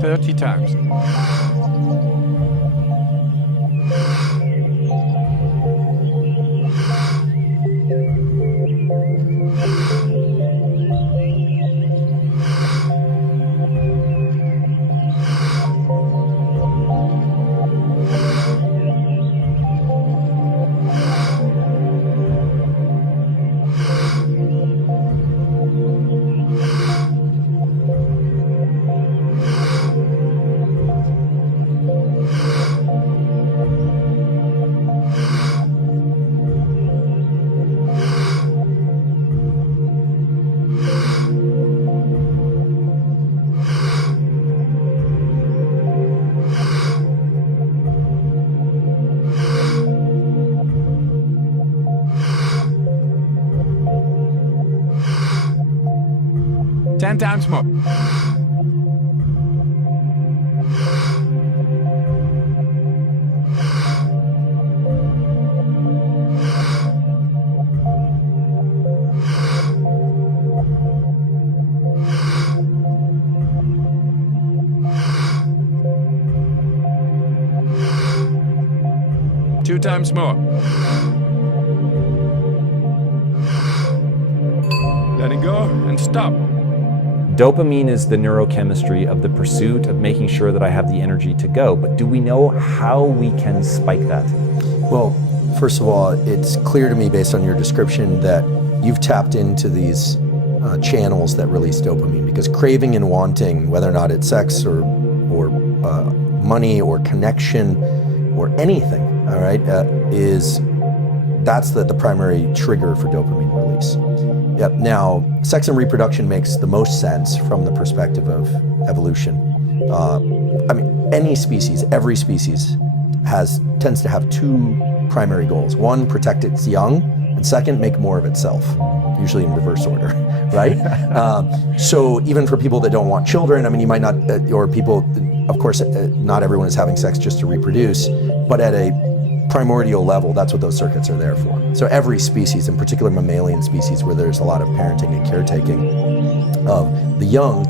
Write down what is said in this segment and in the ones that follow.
30 times. Ten times more. Two times more. Letting go and stop. Dopamine is the neurochemistry of the pursuit of making sure that I have the energy to go, but do we know how we can spike that? Well, first of all, it's clear to me based on your description that you've tapped into these channels that release dopamine, because craving and wanting, whether or not it's sex or money or connection or anything, all right, that's the primary trigger for dopamine release. Yep. Now, sex and reproduction makes the most sense from the perspective of evolution. I mean, any species, every species tends to have two primary goals. One, protect its young, and second, make more of itself, usually in reverse order, right? So even for people that don't want children, I mean, you might not, or people, of course, not everyone is having sex just to reproduce, but at a primordial level, that's what those circuits are there for. So every species, in particular mammalian species where there's a lot of parenting and caretaking of the young,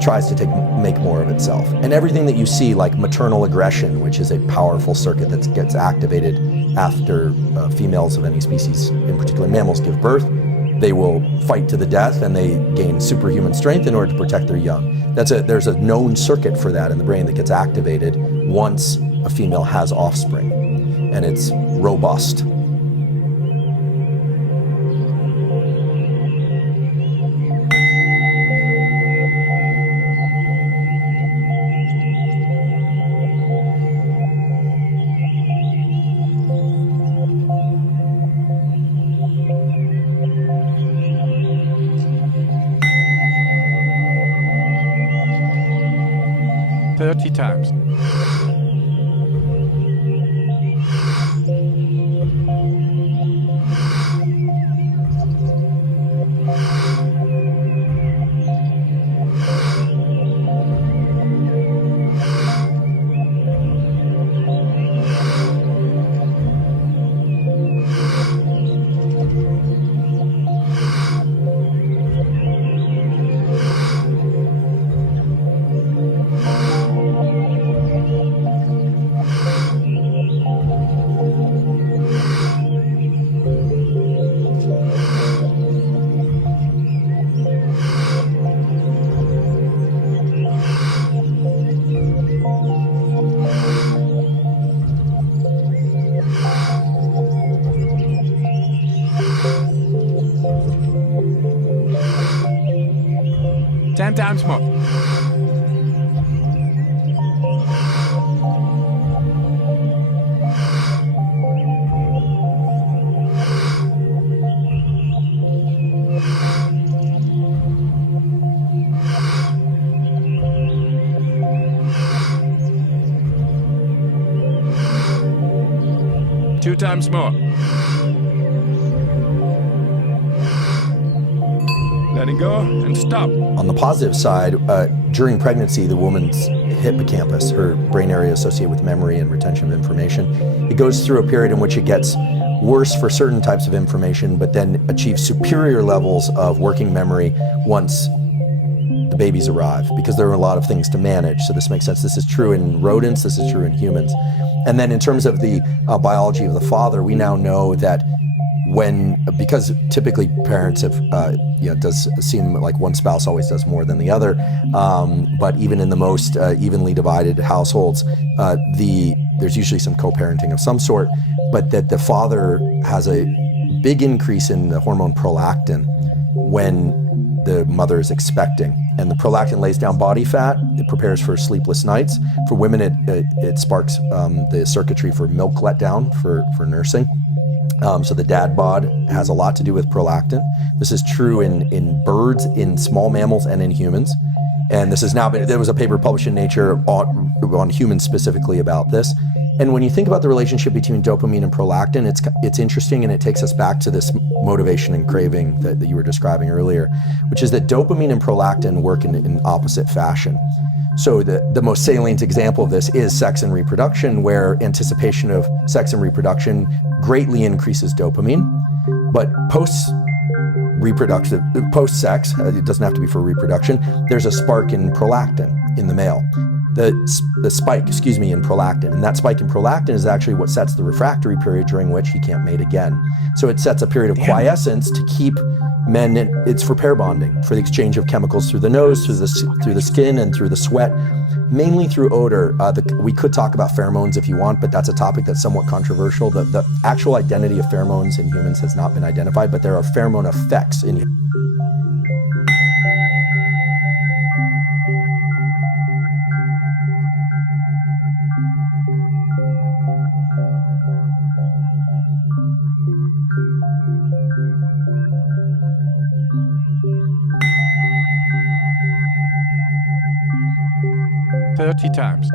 tries to make more of itself. And everything that you see, like maternal aggression, which is a powerful circuit that gets activated after females of any species, in particular mammals, give birth, they will fight to the death and they gain superhuman strength in order to protect their young. There's a known circuit for that in the brain that gets activated once a female has offspring, and it's robust. Thirty times. Ten times more. Two times more. Letting go and stop. On the positive side, during pregnancy, the woman's hippocampus, her brain area associated with memory and retention of information, it goes through a period in which it gets worse for certain types of information, but then achieves superior levels of working memory once the babies arrive, because there are a lot of things to manage. So this makes sense. This is true in rodents, this is true in humans. And then in terms of the biology of the father, we now know that because typically parents have, it does seem like one spouse always does more than the other, but even in the most evenly divided households, there's usually some co-parenting of some sort, but that the father has a big increase in the hormone prolactin when the mother is expecting. And the prolactin lays down body fat, it prepares for sleepless nights. For women, it sparks the circuitry for milk letdown for nursing. So the dad bod has a lot to do with prolactin. This is true in birds, in small mammals, and in humans. And this has now been, there was a paper published in Nature on humans specifically about this. And when you think about the relationship between dopamine and prolactin, it's interesting, and it takes us back to this motivation and craving that you were describing earlier, which is that dopamine and prolactin work in opposite fashion. So the most salient example of this is sex and reproduction, where anticipation of sex and reproduction greatly increases dopamine, but post-sex, it doesn't have to be for reproduction, there's a spark in prolactin in the male. The spike, in prolactin. And that spike in prolactin is actually what sets the refractory period during which he can't mate again. So it sets a period of quiescence to keep men, it's for pair bonding, for the exchange of chemicals through the nose, through the skin, and through the sweat, mainly through odor. We could talk about pheromones if you want, but that's a topic that's somewhat controversial. The actual identity of pheromones in humans has not been identified, but there are pheromone effects in humans. 30 times.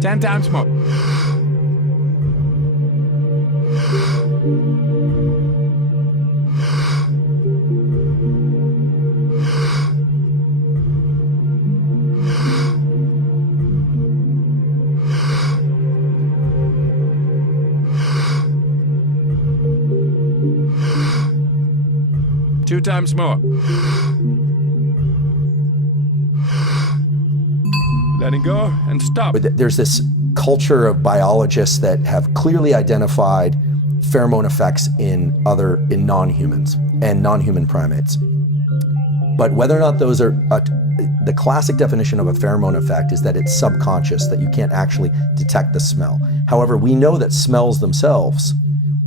Ten times more. Two times more. Letting go and stop. There's this culture of biologists that have clearly identified pheromone effects in non-humans and non-human primates. But whether or not those are, the classic definition of a pheromone effect is that it's subconscious, that you can't actually detect the smell. However, we know that smells themselves,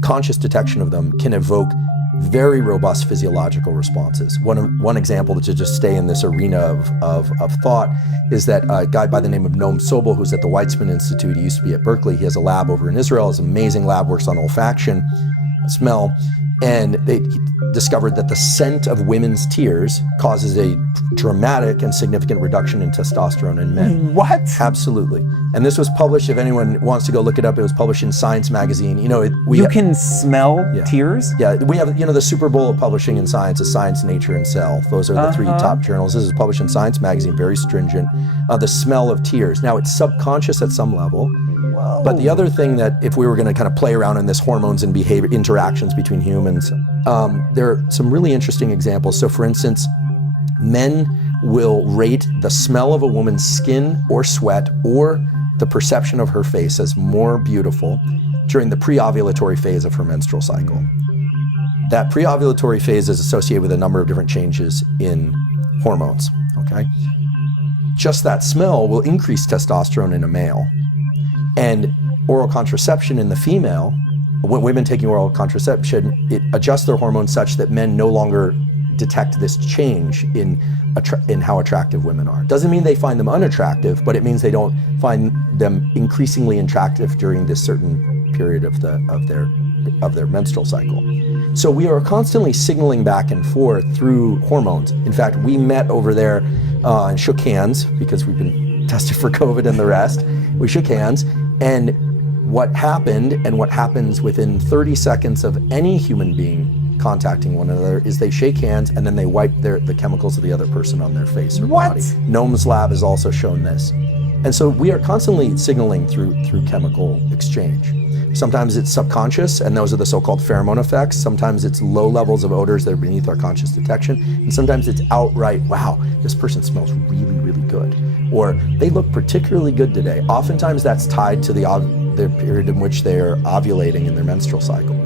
conscious detection of them, can evoke very robust physiological responses. One example to just stay in this arena of thought is that a guy by the name of Noam Sobel, who's at the Weizmann Institute. He used to be at Berkeley. He has a lab over in Israel. It's an amazing lab, works on olfaction, smell, and he discovered that the scent of women's tears causes a dramatic and significant reduction in testosterone in men. What? Absolutely. And this was published, if anyone wants to go look it up, it was published in Science magazine. You can smell tears? Yeah, we have, the Super Bowl of publishing in science is Science, Nature, and Cell. Those are the three top journals. This is published in Science magazine, very stringent. The smell of tears. Now, it's subconscious at some level. Whoa. But the other thing that, if we were going to kind of play around in this hormones and behavior interactions between humans, there are some really interesting examples. So for instance, men will rate the smell of a woman's skin or sweat or the perception of her face as more beautiful during the pre-ovulatory phase of her menstrual cycle. That pre-ovulatory phase is associated with a number of different changes in hormones, okay? Just that smell will increase testosterone in a male. And oral contraception in the female, when women taking oral contraception, it adjusts their hormones such that men no longer detect this change in how attractive women are. Doesn't mean they find them unattractive, but it means they don't find them increasingly attractive during this certain period of their menstrual cycle. So we are constantly signaling back and forth through hormones. In fact, we met over there and shook hands because we've been tested for COVID and the rest. We shook hands, and what happened and what happens within 30 seconds of any human being contacting one another is they shake hands and then they wipe the chemicals of the other person on their face or body. Noam's lab has also shown this. And so we are constantly signaling through chemical exchange. Sometimes it's subconscious, and those are the so-called pheromone effects. Sometimes it's low levels of odors that are beneath our conscious detection. And sometimes it's outright, wow, this person smells really, really good. Or they look particularly good today. Oftentimes that's tied to the period in which they are ovulating in their menstrual cycle.